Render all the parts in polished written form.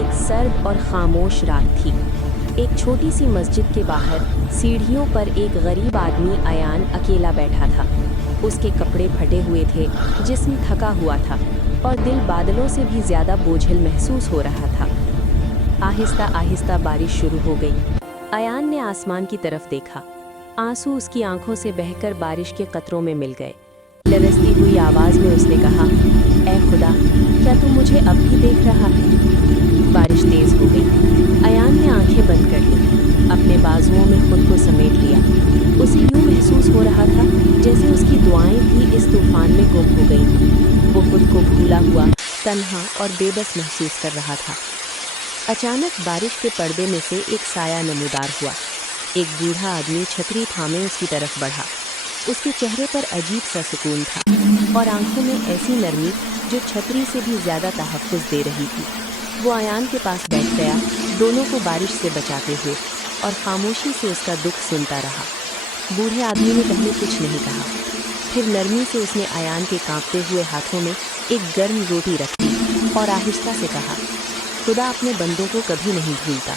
एक सर्द और खामोश रात थी। एक छोटी सी मस्जिद के बाहर सीढ़ियों पर एक गरीब आदमी अयान अकेला बैठा था। उसके कपड़े फटे हुए थे, जिस्म थका हुआ था और दिल बादलों से भी ज़्यादा बोझिल महसूस हो रहा था। आहिस्ता आहिस्ता बारिश शुरू हो गई। अयान ने आसमान की तरफ देखा। आंसू उसकी आंखों से बहकर बारिश के कतरों में मिल गए। लरजती हुई आवाज़ में उसने कहा, ऐ खुदा, क्या तू मुझे अब भी देख रहा है? बारिश तेज़ हो गई। अयान ने आंखें बंद कर लीं, अपने बाजुओं में खुद को समेट लिया। उसे यूँ महसूस हो रहा था जैसे उसकी दुआएं भी इस तूफान में गुम हो गईं। वो खुद को भूला हुआ, तन्हा और बेबस महसूस कर रहा था। अचानक बारिश के पर्दे में से एक साया नमूदार हुआ। एक बूढ़ा आदमी छतरी थामे उसकी तरफ बढ़ा। उसके चेहरे पर अजीब सा सुकून था और आंखों में ऐसी नरमी जो छतरी से भी ज़्यादा तहफ़्फ़ुज़ दे रही थी। वो अयान के पास बैठ गया, दोनों को बारिश से बचाते हुए, और खामोशी से उसका दुख सुनता रहा। बूढ़े आदमी ने पहले कुछ नहीं कहा, फिर नरमी से उसने अयान के कांपते हुए हाथों में एक गर्म रोटी रख दी और आहिस्ता से कहा, खुदा अपने बंदों को कभी नहीं भूलता।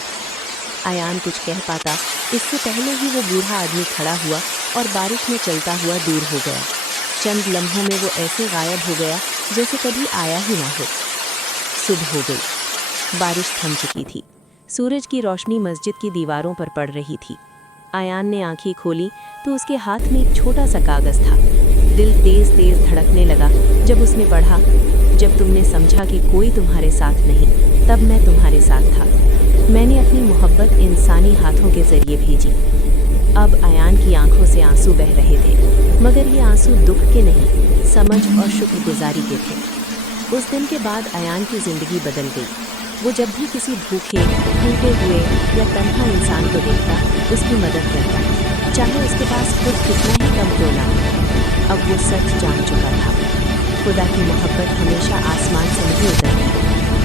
अयान कुछ कह पाता इससे पहले ही वो बूढ़ा आदमी खड़ा हुआ और बारिश में चलता हुआ दूर हो गया। चंद लम्हों में वो ऐसे गायब हो गया जैसे कभी आया ही ना हो। सुबह हो गई। बारिश थम चुकी थी। सूरज की रोशनी मस्जिद की दीवारों पर पड़ रही थी। अयान ने आंखें खोली तो उसके हाथ में एक छोटा सा कागज़ था। दिल तेज़ तेज़ धड़कने लगा जब उसने पढ़ा, जब तुमने समझा कि कोई तुम्हारे साथ नहीं, तब मैं तुम्हारे साथ था। मैंने अपनी मोहब्बत इंसानी हाथों के ज़रिए भेजी। अब अयान की आंखों से आंसू बह रहे थे, मगर ये आंसू दुख के नहीं, समझ और शुक्रगुजारी के थे। उस दिन के बाद अयान की ज़िंदगी बदल गई। वो जब भी किसी भूखे, टूटे हुए या तन्हा इंसान को देखता, उसकी मदद करता, चाहे उसके पास खुद कितना ही कम क्यों ना हो। अब वो सच जान चुका था, खुदा की मोहब्बत हमेशा आसमान से नहीं उतरती,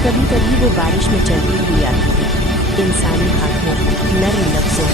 कभी कभी वो बारिश में चलती हुई आती है, इंसानी हाथों, नर्म लफ्ज़ों